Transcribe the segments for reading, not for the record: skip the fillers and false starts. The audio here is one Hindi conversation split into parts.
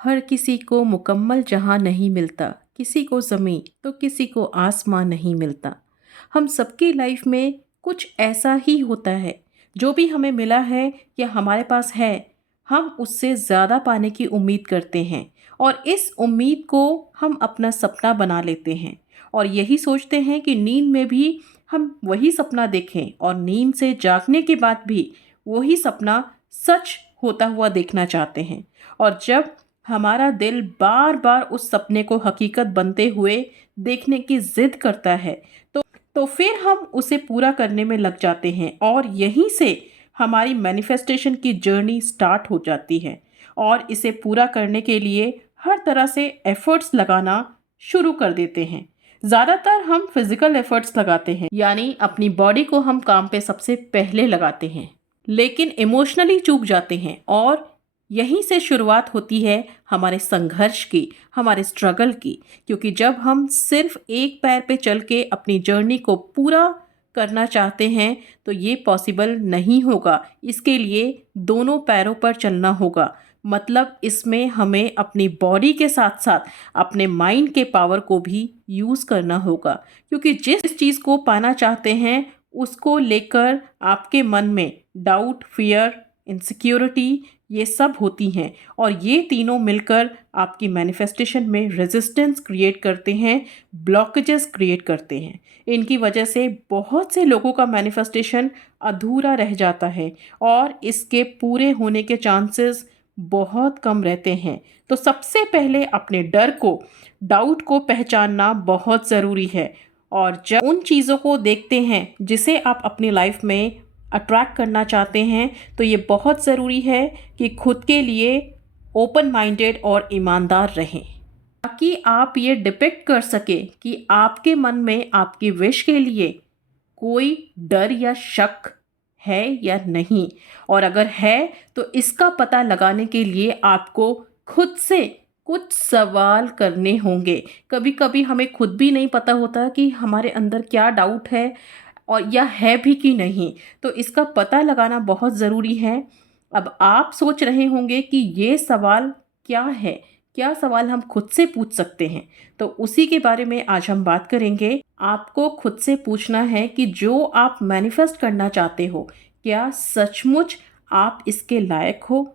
हर किसी को मुकम्मल जहां नहीं मिलता, किसी को ज़मीं तो किसी को आसमां नहीं मिलता। हम सबकी लाइफ में कुछ ऐसा ही होता है। जो भी हमें मिला है या हमारे पास है, हम उससे ज़्यादा पाने की उम्मीद करते हैं और इस उम्मीद को हम अपना सपना बना लेते हैं और यही सोचते हैं कि नींद में भी हम वही सपना देखें और नींद से जागने के बाद भी वही सपना सच होता हुआ देखना चाहते हैं। और जब हमारा दिल बार बार उस सपने को हकीकत बनते हुए देखने की जिद करता है, तो फिर हम उसे पूरा करने में लग जाते हैं और यहीं से हमारी मैनिफेस्टेशन की जर्नी स्टार्ट हो जाती है। और इसे पूरा करने के लिए हर तरह से एफर्ट्स लगाना शुरू कर देते हैं। ज़्यादातर हम फिजिकल एफर्ट्स लगाते हैं, यानी अपनी बॉडी को हम काम पे सबसे पहले लगाते हैं, लेकिन इमोशनली चूक जाते हैं। और यहीं से शुरुआत होती है हमारे संघर्ष की, हमारे स्ट्रगल की। क्योंकि जब हम सिर्फ एक पैर पे चल के अपनी जर्नी को पूरा करना चाहते हैं तो ये पॉसिबल नहीं होगा। इसके लिए दोनों पैरों पर चलना होगा। मतलब इसमें हमें अपनी बॉडी के साथ साथ अपने माइंड के पावर को भी यूज़ करना होगा। क्योंकि जिस चीज़ को पाना चाहते हैं उसको लेकर आपके मन में डाउट, फियर, इनसिक्योरिटी ये सब होती हैं और ये तीनों मिलकर आपकी मैनिफेस्टेशन में रेजिस्टेंस क्रिएट करते हैं, ब्लॉकेजेस क्रिएट करते हैं। इनकी वजह से बहुत से लोगों का मैनिफेस्टेशन अधूरा रह जाता है और इसके पूरे होने के चांसेस बहुत कम रहते हैं। तो सबसे पहले अपने डर को, डाउट को पहचानना बहुत ज़रूरी है। और जब उन चीज़ों को देखते हैं जिसे आप अपनी लाइफ में अट्रैक्ट करना चाहते हैं, तो ये बहुत ज़रूरी है कि खुद के लिए ओपन माइंडेड और ईमानदार रहें, ताकि आप ये डिपिक्ट कर सके कि आपके मन में आपकी विश के लिए कोई डर या शक है या नहीं। और अगर है तो इसका पता लगाने के लिए आपको खुद से कुछ सवाल करने होंगे। कभी कभी हमें खुद भी नहीं पता होता कि हमारे अंदर क्या डाउट है और या है भी कि नहीं, तो इसका पता लगाना बहुत ज़रूरी है। अब आप सोच रहे होंगे कि ये सवाल क्या है, क्या सवाल हम खुद से पूछ सकते हैं, तो उसी के बारे में आज हम बात करेंगे। आपको खुद से पूछना है कि जो आप मैनिफेस्ट करना चाहते हो, क्या सचमुच आप इसके लायक हो।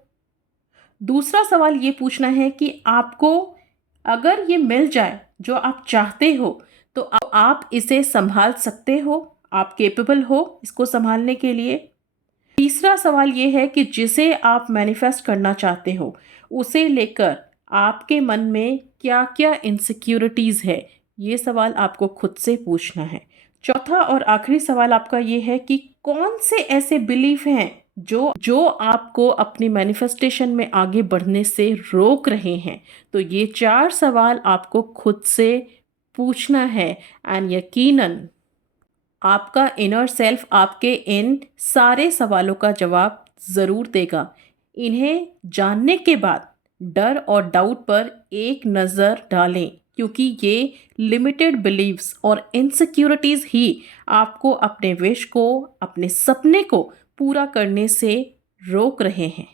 दूसरा सवाल ये पूछना है कि आपको अगर ये मिल जाए जो आप चाहते हो, तो आप इसे संभाल सकते हो, आप केपेबल हो इसको संभालने के लिए। तीसरा सवाल ये है कि जिसे आप मैनिफेस्ट करना चाहते हो उसे लेकर आपके मन में क्या क्या इनसिक्योरिटीज़ है, ये सवाल आपको खुद से पूछना है। चौथा और आखिरी सवाल आपका ये है कि कौन से ऐसे बिलीफ हैं जो जो आपको अपनी मैनिफेस्टेशन में आगे बढ़ने से रोक रहे हैं। तो ये 4 सवाल आपको खुद से पूछना है एंड यकीनन आपका इनर सेल्फ आपके इन सारे सवालों का जवाब ज़रूर देगा। इन्हें जानने के बाद डर और डाउट पर एक नज़र डालें, क्योंकि ये लिमिटेड बिलीव्स और इनसिक्योरिटीज़ ही आपको अपने विश को, अपने सपने को पूरा करने से रोक रहे हैं,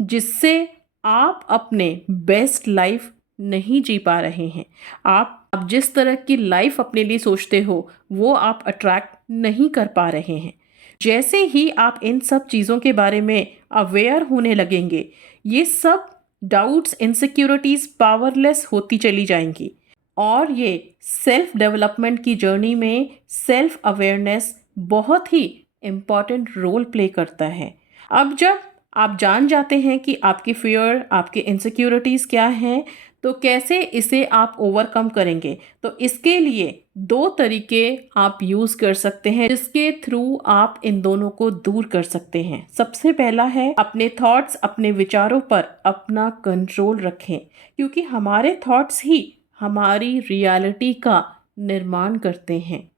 जिससे आप अपने बेस्ट लाइफ नहीं जी पा रहे हैं। आप जिस तरह की लाइफ अपने लिए सोचते हो वो आप अट्रैक्ट नहीं कर पा रहे हैं। जैसे ही आप इन सब चीज़ों के बारे में अवेयर होने लगेंगे, ये सब डाउट्स, इनसिक्योरिटीज़ पावरलेस होती चली जाएंगी और ये सेल्फ डेवलपमेंट की जर्नी में सेल्फ अवेयरनेस बहुत ही इम्पॉर्टेंट रोल प्ले करता है। अब जब आप जान जाते हैं कि आपकी फियर, आपकी इनसिक्योरिटीज़ क्या हैं, तो कैसे इसे आप ओवरकम करेंगे। तो इसके लिए 2 तरीके आप यूज़ कर सकते हैं जिसके थ्रू आप इन दोनों को दूर कर सकते हैं। सबसे पहला है अपने थॉट्स, अपने विचारों पर अपना कंट्रोल रखें, क्योंकि हमारे थॉट्स ही हमारी रियलिटी का निर्माण करते हैं।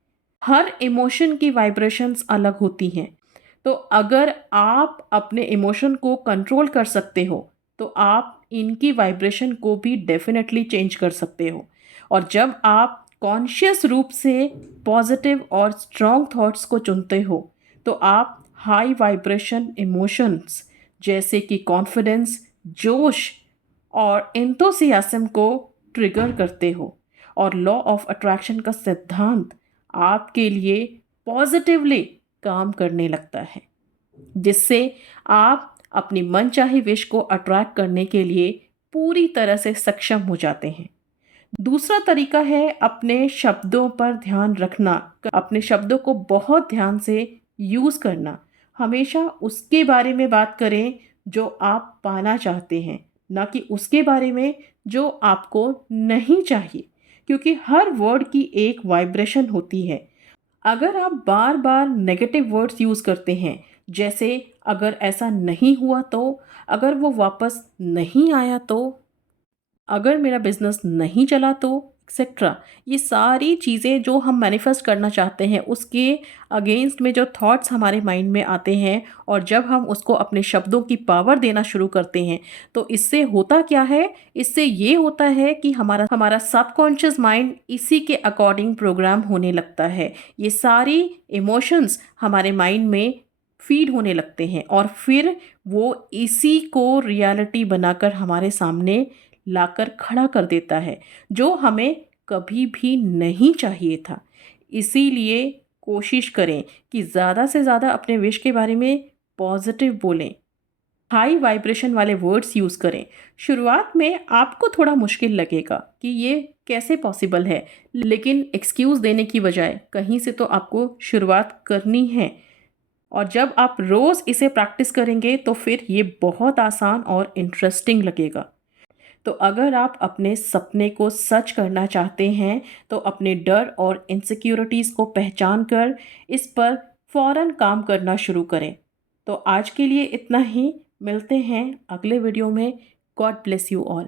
हर इमोशन की वाइब्रेशंस अलग होती हैं। तो अगर आप अपने इमोशन को कंट्रोल कर सकते हो तो आप इनकी वाइब्रेशन को भी डेफिनेटली चेंज कर सकते हो। और जब आप कॉन्शियस रूप से पॉजिटिव और स्ट्रॉन्ग थॉट्स को चुनते हो तो आप हाई वाइब्रेशन इमोशंस जैसे कि कॉन्फिडेंस, जोश और एंथुसियाज्म को ट्रिगर करते हो और लॉ ऑफ अट्रैक्शन का सिद्धांत आपके लिए पॉजिटिवली काम करने लगता है, जिससे आप अपनी मनचाही विश को अट्रैक्ट करने के लिए पूरी तरह से सक्षम हो जाते हैं। दूसरा तरीका है अपने शब्दों पर ध्यान रखना। अपने शब्दों को बहुत ध्यान से यूज़ करना। हमेशा उसके बारे में बात करें जो आप पाना चाहते हैं, ना कि उसके बारे में जो आपको नहीं चाहिए, क्योंकि हर वर्ड की एक वाइब्रेशन होती है। अगर आप बार बार नेगेटिव वर्ड्स यूज़ करते हैं, जैसे अगर ऐसा नहीं हुआ तो, अगर वो वापस नहीं आया तो, अगर मेरा बिजनेस नहीं चला तो, एक्सेट्रा, ये सारी चीज़ें जो हम मैनिफेस्ट करना चाहते हैं उसके अगेंस्ट में जो थॉट्स हमारे माइंड में आते हैं, और जब हम उसको अपने शब्दों की पावर देना शुरू करते हैं तो इससे होता क्या है, इससे ये होता है कि हमारा हमारा सबकॉन्शियस माइंड इसी के अकॉर्डिंग प्रोग्राम होने लगता है। ये सारी इमोशंस हमारे माइंड में फीड होने लगते हैं और फिर वो इसी को रियलिटी बनाकर हमारे सामने लाकर खड़ा कर देता है, जो हमें कभी भी नहीं चाहिए था। इसीलिए कोशिश करें कि ज़्यादा से ज़्यादा अपने विश के बारे में पॉजिटिव बोलें, हाई वाइब्रेशन वाले वर्ड्स यूज़ करें। शुरुआत में आपको थोड़ा मुश्किल लगेगा कि ये कैसे पॉसिबल है, लेकिन एक्सक्यूज़ देने की बजाय कहीं से तो आपको शुरुआत करनी है। और जब आप रोज़ इसे प्रैक्टिस करेंगे तो फिर ये बहुत आसान और इंटरेस्टिंग लगेगा। तो अगर आप अपने सपने को सच करना चाहते हैं तो अपने डर और इनसिक्योरिटीज़ को पहचान कर इस पर फ़ौरन काम करना शुरू करें। तो आज के लिए इतना ही। मिलते हैं अगले वीडियो में। God bless you all.